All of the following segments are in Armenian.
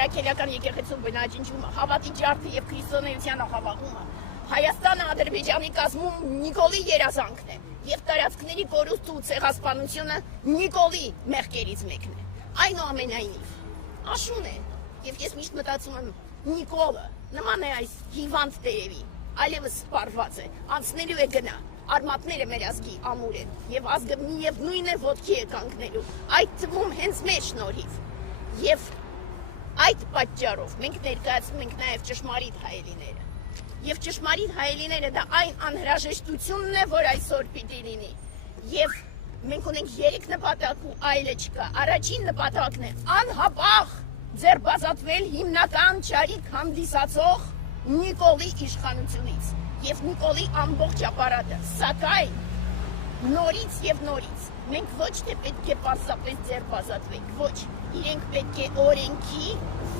Արաքելական եկեղեցու բնաջնջումը, հավատի ջարդը եւ քրիստոնեության աղավաղումը Հայաստանը Ադրբեջանի կազմում Նիկոլի երազանքն է եւ տարածքների կորուստը ու ցեղասպանությունը Նիկոլի մեղքերից մեկն է։ Այնուամենայնիվ, աշուն է եւ ես միշտ մտածում եմ Նիկոլը նման է այս հիվանդ տերևի, այլևս սպառված է, անցնելու է գնա, արմատները մեր ազգի ամուր են եւ ազգը միևնույն է ոտքի է կանգնելու, այդ թվում հենց մեր շնորհիվ։ Եվ այդ պատճառով մենք ներկայացնում ենք նաեւ ճշմարիտ հայելիները։ Եվ ճշմարիտ հայելիները դա այն անհրաժեշտությունն է, որ այսօր պիտի լինի։ Եվ մենք ունենք 3 նպատակ ու այլը չկա։ Առաջին նպատակն է անհապաղ ձերբազատվել հիմնական ճարիք հանդիսացող Նիկոլի իշխանությունից եւ Նիկոլի ամբողջ ապարատը, սակայն նորից եւ նորից մենք ոչ թե պետք է պարզապես ձերբազատվենք, ոչ, իրենք պետք է օրենքի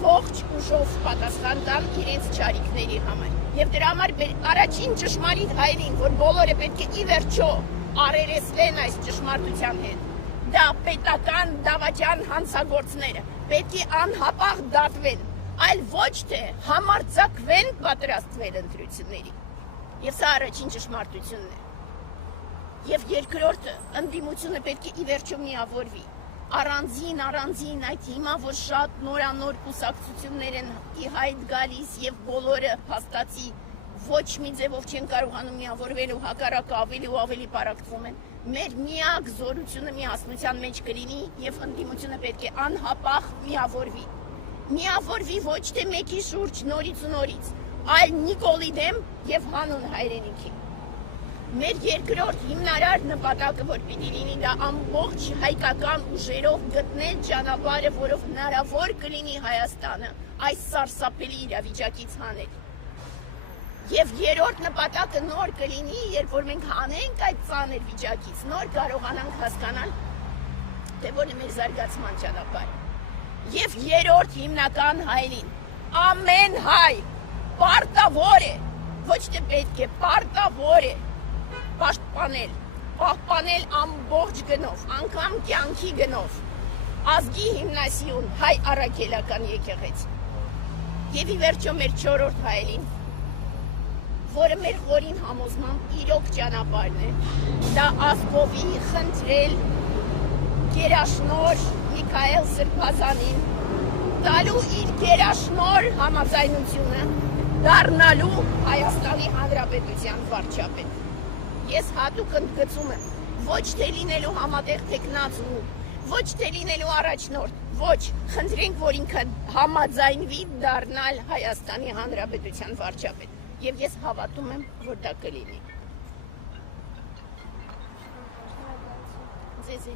ողջ ուժով պատասխան տան իրենց ճարիքների համար։ Եվ դրա համար առաջին ճշմարիտ հայելին, որ բոլորը պետք է ի վերջո առերեսվեն այս ճշմարտության հետ, դա պետական դավաճան հանցագործները պետք է անհապաղ դատվեն, այլ ոչ թե համարձակվեն պատրաստվել ընտրությունների։ Եվ սա առաջին ճշմարտությունն է։ Եվ երկրորդը, ընդդիմությունը պետք է ի վերջո միավորվի։ Առանձին այդ հիմա, որ շատ նորանոր կուսակցություններ են ի հայտ գալիս եւ բոլորը հաստատի ոչ մի ձևով չեն կարողանում միավորվել ու հակառակը ավելի ու ավելի պարակվում են։ Մեր միակ զորությունը միասնության մեջ կլինի եւ ընդդիմությունը պետք է անհապաղ միավորվի։ Միավորվի ոչ թե մեկի շուրջ նորից ու նորից, այլ Նիկոլի դեմ եւ հանուն հայրենիքի։ Մեր երկրորդ հիմնարար նպատակը, որ պիտի լինի, դա ամբողջ հայկական ուժերով գտնել ճանապարհը, որով հնարավոր կլինի Հայաստանը այս սարսափելի իրավիճակից հանել։ Եվ երրորդ նպատակը նոր կլինի, երբ որ մենք հանենք այդ ծանր վիճակից, նոր կարողանանք հասկանալ, թե որն է մեր զարգացման ճանապարհը։ Եվ երրորդ հիմնական հայելին, ամեն հայ պարտավոր է, ոչ թե պետք է, պարտավոր է պահպանել ամբողջ գնով, անգամ կյանքի գնով, ազգի հիմնասյուն հայ առաքելական եկեղեցի։ Եվ ի վերջո մեր չորրորդ հայելին, որը մեր խորին համոզմամբ իրոք ճանապարհն է, դա Ասկովի խնդրել գերաշնոր Միքայել Սրբազանին, տալու իր գերաշնոր համաձայնությունը դառնալու Հայաստանի Հանրապետության վարչապետ։ Ես հատուկ ընդգծում եմ, ոչ թե լինելու համատեղ թեկնածու, ոչ թե լինելու առաջնորդ, ոչ, խնդրենք, որ ինքը համաձայնվի դառնալ Հայաստանի Հանրապետության վարչապետ։ Եվ ես հավատում եմ, որ դա կլինի։ Ձեզ